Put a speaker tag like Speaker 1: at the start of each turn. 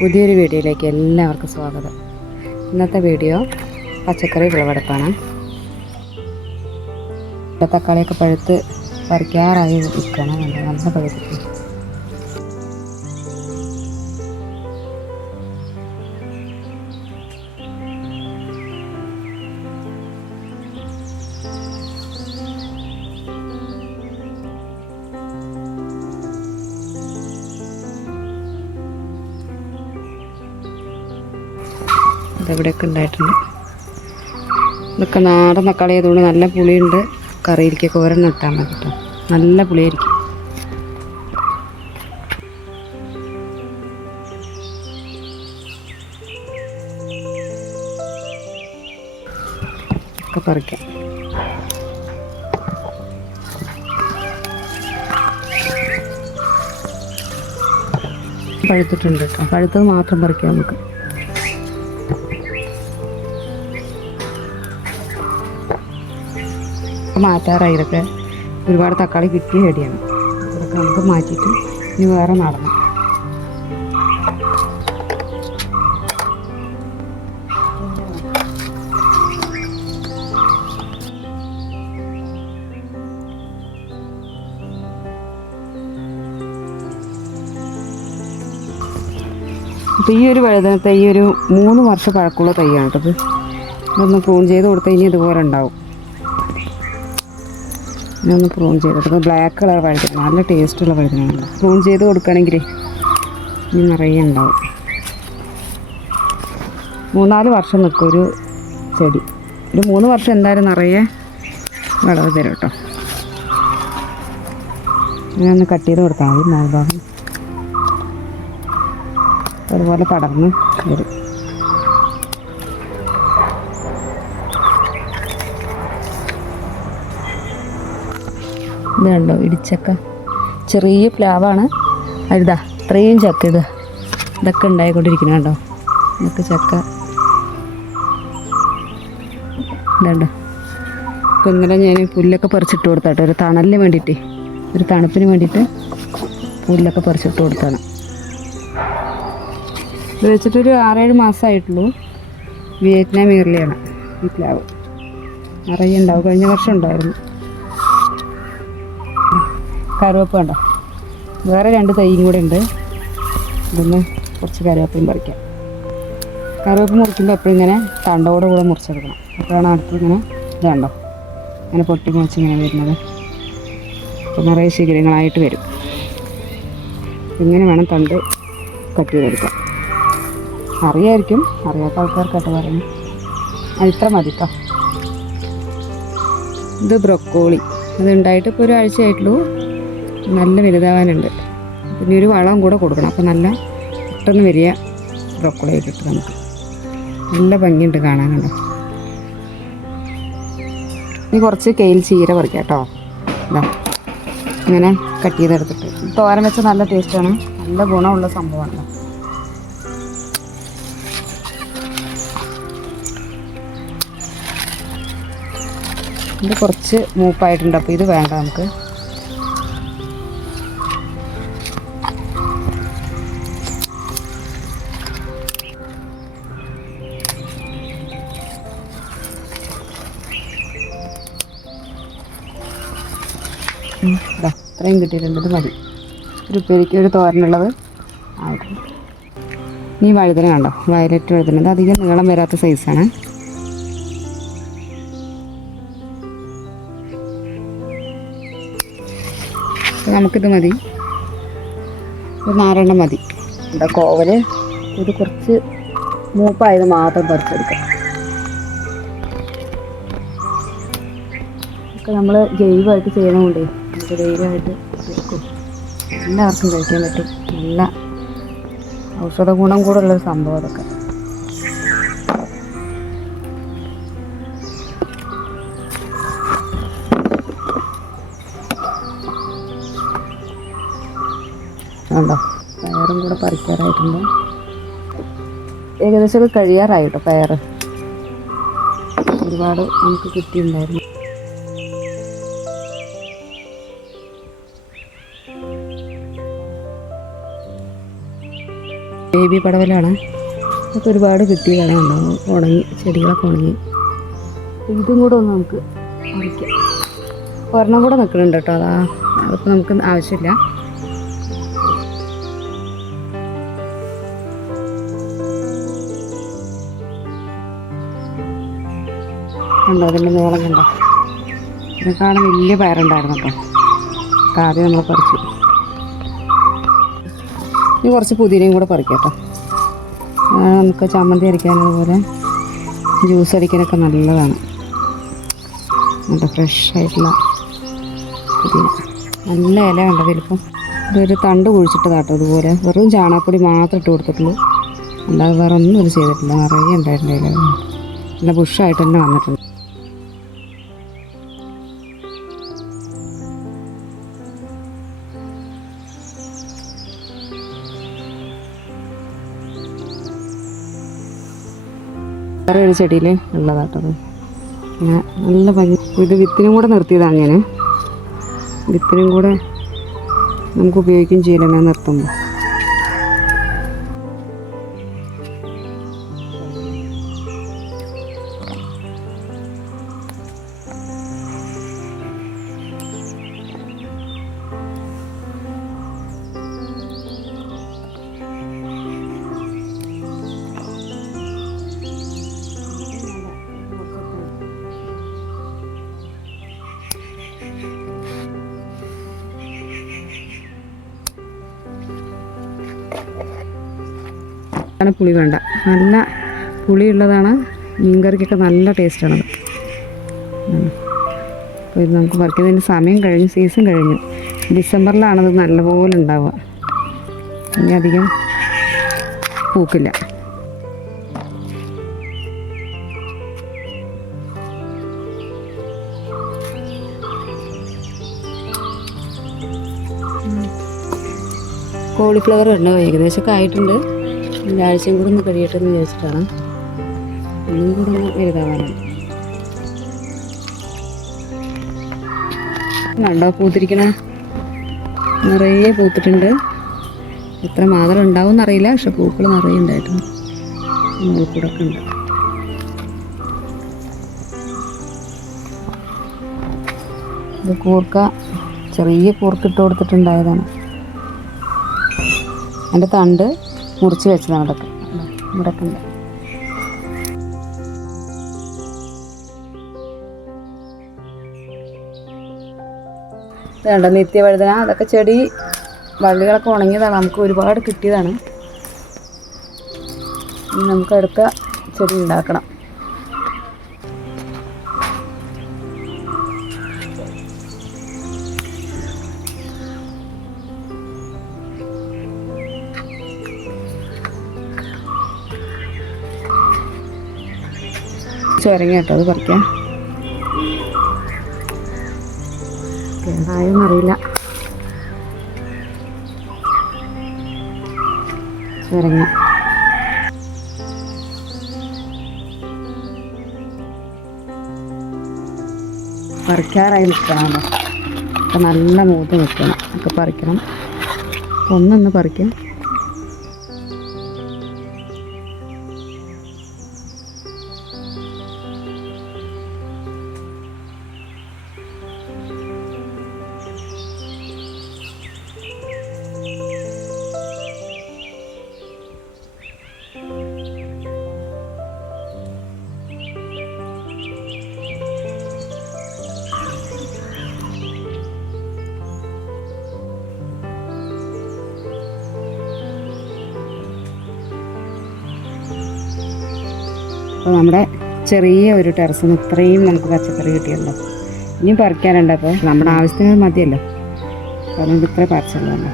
Speaker 1: പുതിയൊരു വീഡിയോയിലേക്ക് എല്ലാവർക്കും സ്വാഗതം. ഇന്നത്തെ വീഡിയോ പച്ചക്കറി വിളവെടുപ്പാണ്. തക്കാളിയൊക്കെ പഴുത്ത് പറിക്കാറായി നിൽക്കണം നല്ല നല്ല ഇതെവിടെയൊക്കെ ഉണ്ടായിട്ടുണ്ട്. ഇതൊക്കെ നാടൻ തക്കാളി ആയതുകൊണ്ട് നല്ല പുളിയുണ്ട്. കറിയിലേക്കൊക്കെ ഒരെണ്ണം ഇട്ടാൽ മതി കേട്ടോ നല്ല പുളിയായിരിക്കും. ഒക്കെ പറിക്കാം. പഴുത്തിട്ടുണ്ട് കേട്ടോ പഴുത്തത് മാത്രം പറിക്കാം നമുക്ക്. മാറ്റാറായി ഇതൊക്കെ ഒരുപാട് തക്കാളി കിട്ടിയ ചെടിയാണ്. ഇതൊക്കെ നമുക്ക് മാറ്റിയിട്ട് ഇനി വേറെ നടണം. അപ്പോൾ ഈ ഒരു വഴുതന തൈ ഒരു മൂന്ന് വർഷം പഴക്കമുള്ള തൈയാണ് കേട്ടത് ഇത്. ഇതൊന്ന് പ്രൂൺ ചെയ്ത് കൊടുത്താൽ ഇനി ഇതുപോലെ ഉണ്ടാവും. ഇതൊന്ന് പ്രൂൺ ചെയ്തെടുക്കുക ബ്ലാക്ക് കളർ വഴുതന നല്ല ടേസ്റ്റുള്ള വഴുതനയാണ്. പ്രൂൺ ചെയ്ത് കൊടുക്കുകയാണെങ്കിൽ ഇനി നിറയെ ഉണ്ടാവും. മൂന്നാൽ വർഷം നിൽക്കും ഒരു ചെടി. ഒരു മൂന്ന് വർഷം എന്തായാലും നിറയെ വിളവ് തരും കേട്ടോ. ഇങ്ങനെ കട്ട് ചെയ്ത് കൊടുത്താൽ മതി മേൽഭാഗം അതുപോലെ പടർന്ന് വരും. ഇത് കണ്ടോ ഇടിച്ചക്ക? ചെറിയ പ്ലാവാണ്. അതാ ഇത്രയും ചക്ക ഇത്. ഇതൊക്കെ ഉണ്ടായിക്കൊണ്ടിരിക്കണം കണ്ടോ? ഇതൊക്കെ ചക്ക. ഇതുണ്ടോ? ഇപ്പം ഇന്നലെ ഞാൻ പുല്ലൊക്കെ പറിച്ചിട്ട് കൊടുത്താട്ടോ. ഒരു തണലിന് വേണ്ടിയിട്ട്. ഒരു തണുപ്പിന് വേണ്ടിയിട്ട് പുല്ലൊക്കെ പറിച്ചിട്ട് കൊടുത്താണ്. ഇത് വെച്ചിട്ടൊരു ആറേഴ് മാസമായിട്ടുള്ളൂ വിയറ്റ്നാം ഏർലിയാണ് ഈ പ്ലാവ്. നിറയെ കഴിഞ്ഞ വർഷം ഉണ്ടായിരുന്നു. കറിവേപ്പ് വേണ്ട വേറെ രണ്ട് തൈയും കൂടെ ഉണ്ട്. ഇതൊന്ന് കുറച്ച് കറിവേപ്പയും പറിക്കാം. കറിവേപ്പ് മുറിക്കുമ്പോൾ എപ്പോഴും ഇങ്ങനെ തണ്ടോടെ കൂടെ മുറിച്ചെടുക്കണം. അപ്പോഴാണ് അടുത്ത് ഇങ്ങനെ ഇത് കണ്ടോ? ഇങ്ങനെ പൊട്ടി മുറിച്ച് ഇങ്ങനെ വരുന്നത്. അപ്പോൾ നിറയെ ശിഖരങ്ങളായിട്ട് വരും. ഇങ്ങനെ വേണം തണ്ട് കട്ട് ചെയ്തെടുക്കാം അറിയായിരിക്കും. അറിയാത്ത ആൾക്കാർക്കൊക്കെ അത് ഇത്ര മതി കേട്ടോ ഇത് ബ്രൊക്കോളി. അത് ഉണ്ടായിട്ട് ഇപ്പോൾ ഒരാഴ്ച ആയിട്ടുള്ളൂ നല്ല വലുതാവാനുണ്ട്. പിന്നെ ഒരു വളം കൂടെ കൊടുക്കണം. അപ്പോൾ നല്ല പെട്ടെന്ന് വരിക ബ്രൊക്കോളി കിട്ടും നമുക്ക് നല്ല ഭംഗിയുണ്ട് കാണാനുണ്ട്. ഇനി കുറച്ച് കെയിൽ ചീര പറിക്കാം കേട്ടോ. ഇതാ. ഇങ്ങനെ കട്ട് ചെയ്തെടുത്തിട്ട്. തോരൻ വെച്ച നല്ല ടേസ്റ്റാണ് നല്ല ഗുണമുള്ള സംഭവമാണ് ഇത് കുറച്ച് മൂപ്പായിട്ടുണ്ട്. അപ്പോൾ ഇത് വേണ്ട നമുക്ക്. ദാ ഇത്രയും കിട്ടിയിട്ടുണ്ട്. ഇത് മതി. ഒരു ഉപ്പേരിക്ക് ഒരു തോരനുള്ളത് ആയിട്ടുണ്ട്. ഈ വഴുതന കണ്ടോ? വയലറ്റ് വഴുതന. ഇത് അധികം നീളം വരാത്ത സൈസാണ് നമുക്കിത് മതി. ഒരു നാലെണ്ണം മതി. ഇവിടെ കോവൽ. ഇത് കുറച്ച് മൂപ്പായത് മാത്രം പറിച്ചെടുക്കാം നമ്മൾ ജൈവമായിട്ട് ചെയ്യണമുണ്ടേ നമുക്ക് ധൈര്യമായിട്ട് എടുക്കും എല്ലാവർക്കും കഴിക്കാൻ പറ്റും. നല്ല ഔഷധ ഗുണം കൂടെ ഉള്ളൊരു സംഭവം അതൊക്കെ. ഉണ്ടോ പയറും കൂടെ പറിക്കാറായിട്ടുണ്ട്. ഏകദേശം ഒക്കെ കഴിയാറായി കേട്ടോ പയർ ഒരുപാട് നമുക്ക് കിട്ടിയിട്ടുണ്ടായിരുന്നു. ബേബി പടവലാണ്. അതൊക്കെ ഒരുപാട് കിട്ടിയതാണ് ഉണ്ടാവും ഉണങ്ങി ചെടികളൊക്കെ ഉണങ്ങി. ഇതും കൂടെ ഒന്ന് നമുക്ക് പറിക്കാം. ഒരെണ്ണം കൂടെ നിൽക്കുന്നുണ്ട് കേട്ടോ അതാ. അതിപ്പോൾ നമുക്ക് ആവശ്യമില്ല. ഉണ്ടോ അതിന്റെ നീളം കണ്ടോ? ഇതിനേക്കാളും വലിയ പയറുണ്ടായിരുന്നു കേട്ടോ. ആദ്യം നമ്മൾ പറിച്ചു. ഇനി കുറച്ച് പുതിനയും കൂടെ പറിക്കട്ടോ. നമുക്ക് ചമ്മന്തി അരിക്കാനതുപോലെ ജ്യൂസ് അടിക്കാനൊക്കെ നല്ലതാണ്. നല്ല ഫ്രഷ് ആയിട്ടുള്ള പുതിന. നല്ല ഇല കണ്ട വലിപ്പം? ഇതൊരു തണ്ട് കുഴിച്ചിട്ടതാട്ടോ ഇതുപോലെ. വെറും ചാണകപ്പൊടി മാത്രം ഇട്ട് കൊടുത്തിട്ടുള്ളൂ. അല്ലാതെ വേറെ ഒന്നും ഇത് ചെയ്തിട്ടില്ല. നിറയെ ഉണ്ടായിട്ടുണ്ട് നല്ല ബുഷായിട്ട് തന്നെ വന്നിട്ടുണ്ട്. വേറെ ഒരു ചെടിയിൽ ഉള്ളതാട്ടത് നല്ല ഭംഗി ഇത് വിത്തിനും കൂടെ നിർത്തിയതാണ് ഞാൻ വിത്തിനും കൂടെ നമുക്ക് ഉപയോഗിക്കുകയും ചെയ്യില്ല ഞാൻ നിർത്തുമ്പോൾ. ആണ് പുളി വേണ്ട. നല്ല പുളിയുള്ളതാണ്. മീൻകറിക്കൊക്കെ നല്ല ടേസ്റ്റാണത്. അപ്പോൾ ഇത് നമുക്ക് പറിക്കുന്നതിന് സമയം കഴിഞ്ഞു സീസൺ കഴിഞ്ഞു. ഡിസംബറിലാണത് നല്ലപോലെ ഉണ്ടാവുക. ഇനി അധികം പൂക്കില്ല. കോളിഫ്ലവർ ഉണ്ട് ഏകദേശമൊക്കെ ആയിട്ടുണ്ട്. ഒരാഴ്ചയും കൂടെ ഒന്ന് കഴിയട്ടെ എന്ന് വിചാരിച്ചിട്ടാണ്. ഒന്നും കൂടെ ഒന്ന് എഴുതാവാനാണ് കണ്ടോ പൂത്തിരിക്കണ? നിറയെ പൂത്തിട്ടുണ്ട്. എത്ര മാത്രം ഉണ്ടാവും എന്നറിയില്ല പക്ഷെ പൂക്കൾ നിറയെ ഉണ്ടായിട്ടുണ്ട്. മൂക്കൂടൊക്കെ ഉണ്ട്. കൂർക്ക ചെറിയ കൂർക്കിട്ട് കൊടുത്തിട്ടുണ്ടായതാണ്. അതിന്റെ തണ്ട് മുറിച്ച് വെച്ചതാണ് നടക്കും ഇവിടെയൊക്കെ ഉണ്ട്. വേണ്ട നിത്യവഴുതന അതൊക്കെ ചെടി വള്ളികളൊക്കെ ഉണങ്ങിയതാണ്. നമുക്ക് ഒരുപാട് കിട്ടിയതാണ്. നമുക്ക് അടുത്ത ചെടി ഉണ്ടാക്കണം. ചുരങ്ങ കേട്ടോ അത് പറിക്കാം. കേടായൊന്നും അറിയില്ല. ചുരങ്ങ പറിക്കാറായി നിൽക്കണമല്ലോ അപ്പം നല്ല മൂത്ത് നിൽക്കണം. ഒക്കെ പറിക്കണം. ഒന്നൊന്ന് പറിക്കും. അപ്പോൾ നമ്മുടെ ചെറിയ ഒരു ടെറസിന് ഇത്രയും നമുക്ക് പച്ചക്കറി കിട്ടിയല്ലോ. ഇനിയും പറിക്കാനുണ്ട് അപ്പോൾ നമ്മുടെ ആവശ്യത്തിന് മതിയല്ലോ. അതുകൊണ്ട് ഇത്ര പറിച്ചുള്ളൂ